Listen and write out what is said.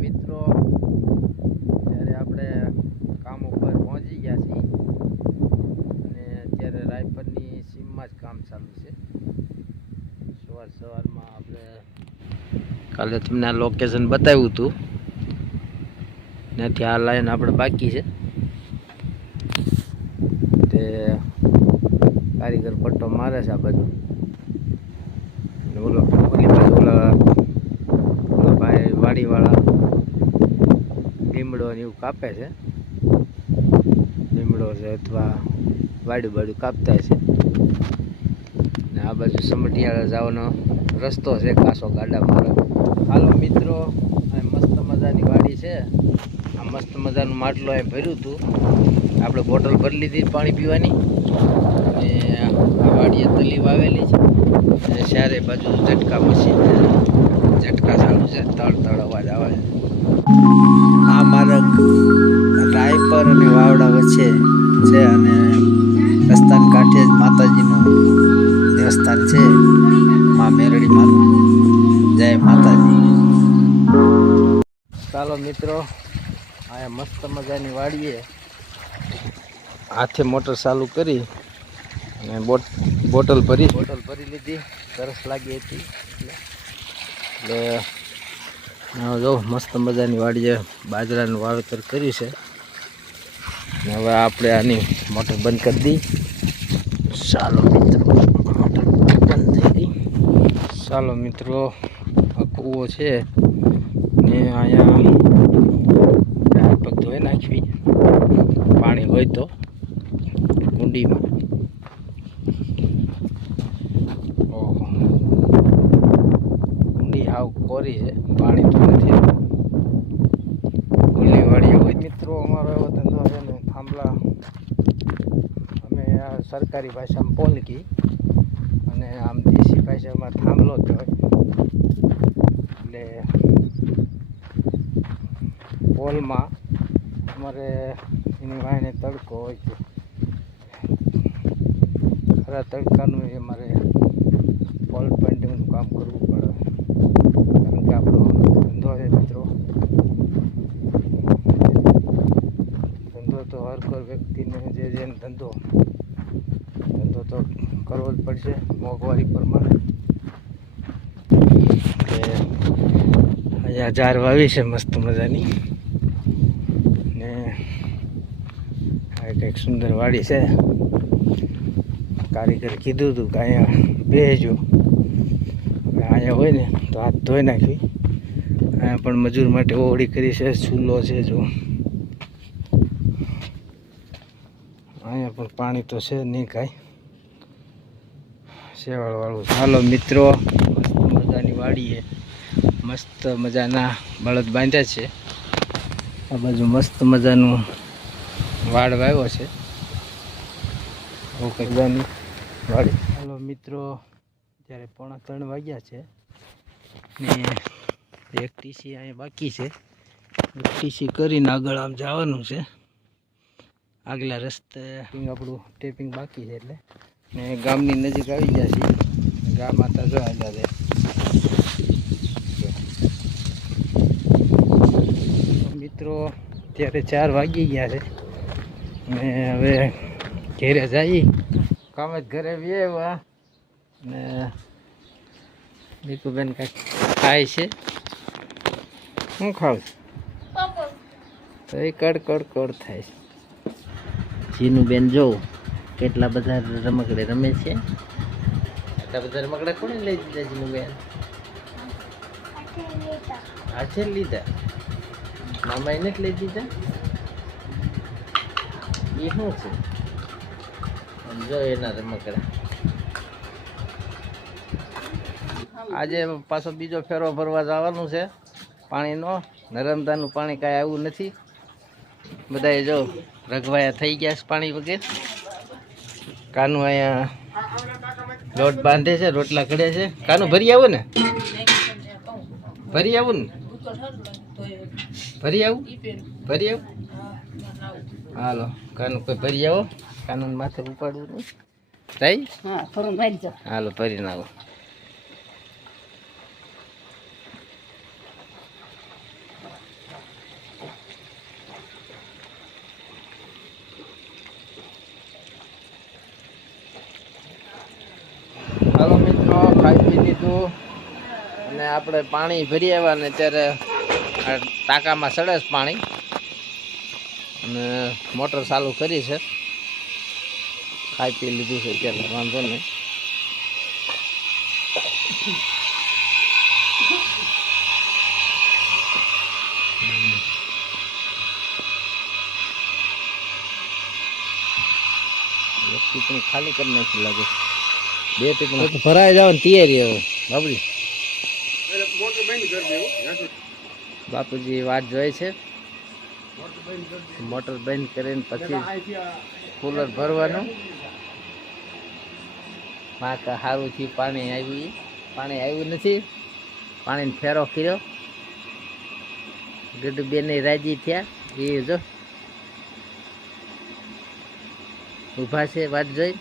મિત્રો ત્યારે આપણે કામ ઉપર પહોંચી ગયા છીએ, અને અત્યારે રાયપરની સીમમાં જ કામ ચાલુ છે. સવાર સવારમાં આપણે કાલે તમને આ લોકેશન બતાવ્યું હતું. ત્યાંથી આ લાઈન આપણે બાકી છે. તે કારીગર પટ્ટો મારે છે આ અને ઓલો ઓલી બાજુ ઓલા ભાઈ વાડીવાળા લીમડો ને એવું કાપે છે. લીમડો છે અથવા વાડું બાડું કાપતા છે. ને આ બાજુ સમટિયાળા જવાનો રસ્તો છે કાસો ગાડા મારો. હાલો મિત્રો મસ્ત મજાની વાડી છે. આ મસ્ત મજાનું માટલું અહીં ભર્યું હતું. આપણે બોટલ ભરી લીધી પાણી પીવાની. અને આ વાડીએ તલી વાવેલી છે. અને ચારે બાજુ ઝટકા મશીન રાયપર અને વાવડા વચ્ચે છે અને રસ્તાની કાંઠે જ માતાજીનું દેવસ્થાન છે. મા મેરડી માનું જય માતાજી. ચાલો મિત્રો આ મસ્ત મજાની વાડીએ હાથે મોટર ચાલુ કરી અને બોટ, બોટલ ભરી. બોટલ ભરી લીધી. સરસ લાગી હતી. એટલે જો મસ્ત મજાની વાડીએ બાજરાનું વાવેતર કર્યું છે. હવે આપણે આની મોટર બંધ કરી દઈ. ચાલો મિત્રો બંધ થઈ ગઈ. ચાલો મિત્રો, આ કૂવો છે ને અહીંયા પગ ધોઈ નાખવી. પાણી હોય તો કુંડીમાં. કુંડી હાવ કોરી છે, પાણી તો નથી ઓલી વાળી હોય મિત્રો અમારો એવો ધંધો છે થાંભલા અમે આ સરકારી ભાષામાં પોલકી અને આમ દેશી ભાષામાં થાંભલો કહેવાય એટલે પોલમાં અમારે એની વાઈને તડકો હોય છે. ખરા તડકાનું એ અમારે પોલ પેન્ટિંગનું કામ કરવું પડે. કારણ કે આપણો ધંધો છે મિત્રો ધંધો તો હર કોઈ વ્યક્તિને જે જેનો ધંધો. ધંધો તો કરવો જ પડશે મોંઘવારી પ્રમાણે. કે અહીંયા ઝાર વાવી છે મસ્ત મજાની. ને આ કંઈક સુંદર વાડી છે. કારીગરે કીધું હતું કે અહીંયા બેસજો. અહીંયા હોય ને તો હાથ ધોઈ નાખવી અહીંયા પણ મજૂર માટે ઓળી કરી છે, ચૂલો છે, જો. અહીંયા પણ પાણી તો છે નહીં કાંઈ. શેવાળવાળું ચાલો મિત્રો, મસ્ત મજાની વાડીએ મસ્ત મજાના બળદ બાંધ્યા છે. આ બાજુ મસ્ત મજાનું વાડ વાવ્યો છે. ઓકરદાની વાડી. ચાલો મિત્રો જ્યારે પોણા ત્રણ વાગ્યા છે. ને એક ટીસી અહીંયા બાકી છે. એક ટીસી કરીને આગળ આમ જવાનું છે. આગલા રસ્તે આપણું ટેપિંગ બાકી છે એટલે. ને ગામની નજીક આવી ગયા છીએ. ગામમાં આતા જો આવેલા છે મિત્રો, અત્યારે ચાર વાગી ગયા છે. ને હવે ઘેરે જઈ, કામ જ ઘરે વ્યવા ને બીકુબેન કાંઈક ખાય છે. શું ખાવ તો એ કડ કડ કડ થાય છે. જીનું બેન જો કેટલા બધા રમકડે રમે છે. એટલા બધા રમકડા કોને લઈ દીધા જીનું બેન? છે લીધા. મામા એને જ લઈ દીધા? એ શું છે? જો એના રમકડા. આજે પાછો બીજો ફેરો ભરવા જવાનું છે. પાણીનો. નર્મદાનું પાણી કાંઈ આવ્યું નથી. બધાએ જો રઘવાયા થઈ ગયા છે પાણી વગેરે. કાનું અહીંયા લોટ બાંધે છે રોટલા ઘડે છે. કાનું ભરી આવું ને. ભરી આવું ને. ભરી આવું? ભરી આવું? હાલો કાનું કોઈ ભરી આવો. કાનું માથે ઉપાડવું નહીં. હા હાલો ભરી જાઓ હાલો ભરીને આવો આપણે પાણી ભરી આવ્યા ને ત્યારે ટાંકામાં સડે પાણી. અને મોટર ચાલુ કરી છે. ખાઈ પી લીધું છે ત્યારે વાંધો નહીં. એક ટીપણું ખાલી કરી નાખી લાગે. બે ટીપણું. ભરાઈ જવાની તૈયારી હવે બાબરી બાપુજી વાત જોઈ છે. મોટર બંધ કરીને પછી કુલર ભરવાનું. માં તો સારું થયું પાણી આવ્યું પાણી આવ્યું નથી. પાણીને ફેરો કર્યો. ગઢ બેને રાજી થયા. એ જો. ઊભા છે વાત જોઈ.